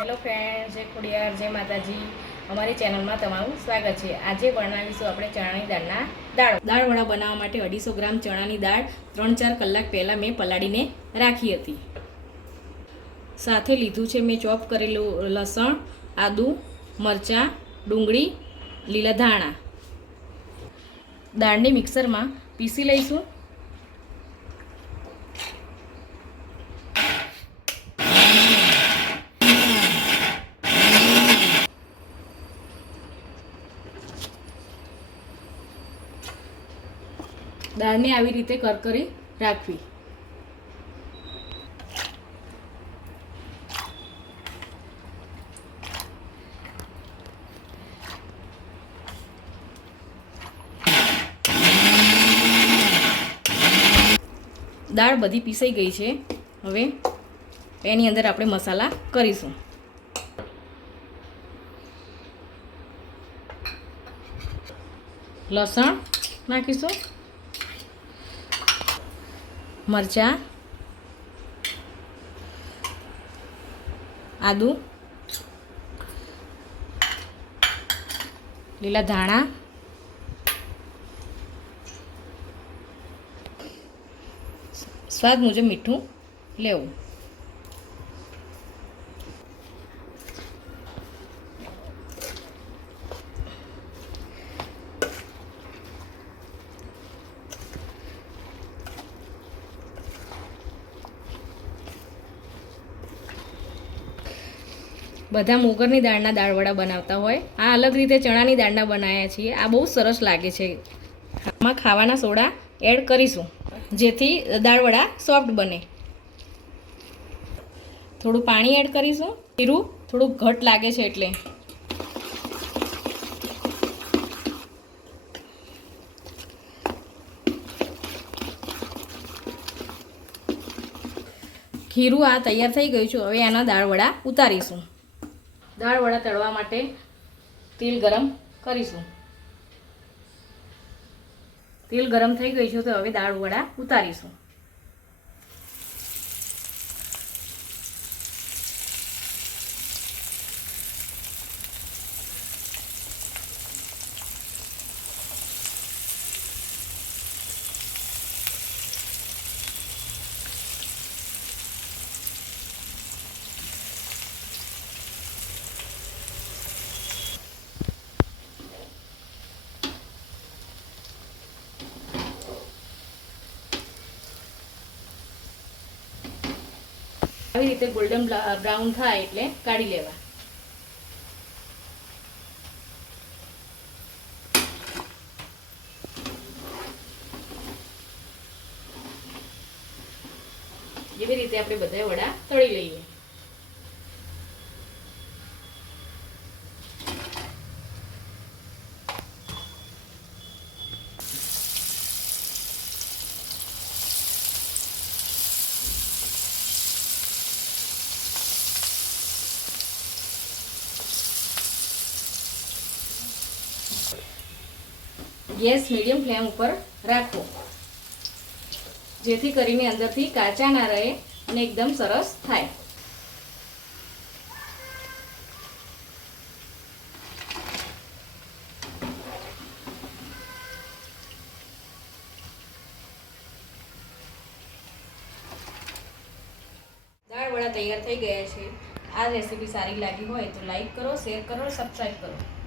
Hello friend જય ખોડિયાર, જય માતાજી. અમારી ચેનલમાં તમારું સ્વાગત છે. આજે બનાવીશું આપણે ચણાની દાળના દાળ. દાળવડા બનાવવા માટે અઢીસો ગ્રામ ચણાની દાળ ત્રણ ચાર કલાક પહેલાં મેં પલાળીને રાખી હતી. સાથે લીધું છે મેં ચોપ કરેલું લસણ, આદું, મરચાં, ડુંગળી, લીલા ધાણા. દાળને મિક્સરમાં પીસી લઈશું. દાળને આવી રીતે કરકરી રાખવી. દાળ બધી પીસાઈ ગઈ છે. હવે એની અંદર આપણે મસાલા કરીશું. લસણ નાખીશું. મરચાં આદુ લીલા ધાણા સ્વાદ મુજબ મીઠું લેવું. બધા મોગરની દાળના દાળવડા બનાવતા હોય. આ અલગ રીતે ચણાની દાળના બનાવ્યા છીએ. આ બહુ સરસ લાગે છે. આમાં ખાવાના સોડા એડ કરીશું, જેથી દાળવડા સોફ્ટ બને. થોડું પાણી એડ કરીશું. જીરું થોડું ઘટ લાગે છે એટલે. ખીરું આ તૈયાર થઈ ગયું છે. હવે એના દાળવડા ઉતારીશું. દાળવડા તળવા માટે તેલ ગરમ કરીશું. તેલ ગરમ થઈ ગયું છે તો હવે દાળ વડા ઉતારીશું. આવી રીતે ગોલ્ડન બ્રાઉન થાય એટલે કાઢી લેવા. એવી રીતે આપણે બધા વડા તળી લઈએ. ગેસ મીડિયમ ફ્લેમ ઉપર રાખો. જેથી કરીને અંદરથી કાચા ના રહે અને એકદમ સરસ થાય. તૈયાર થઈ ગયા છે. આ રેસીપી સારી લાગી હોય તો લાઈક કરો, શેર કરો, સબસ્ક્રાઈબ કરો.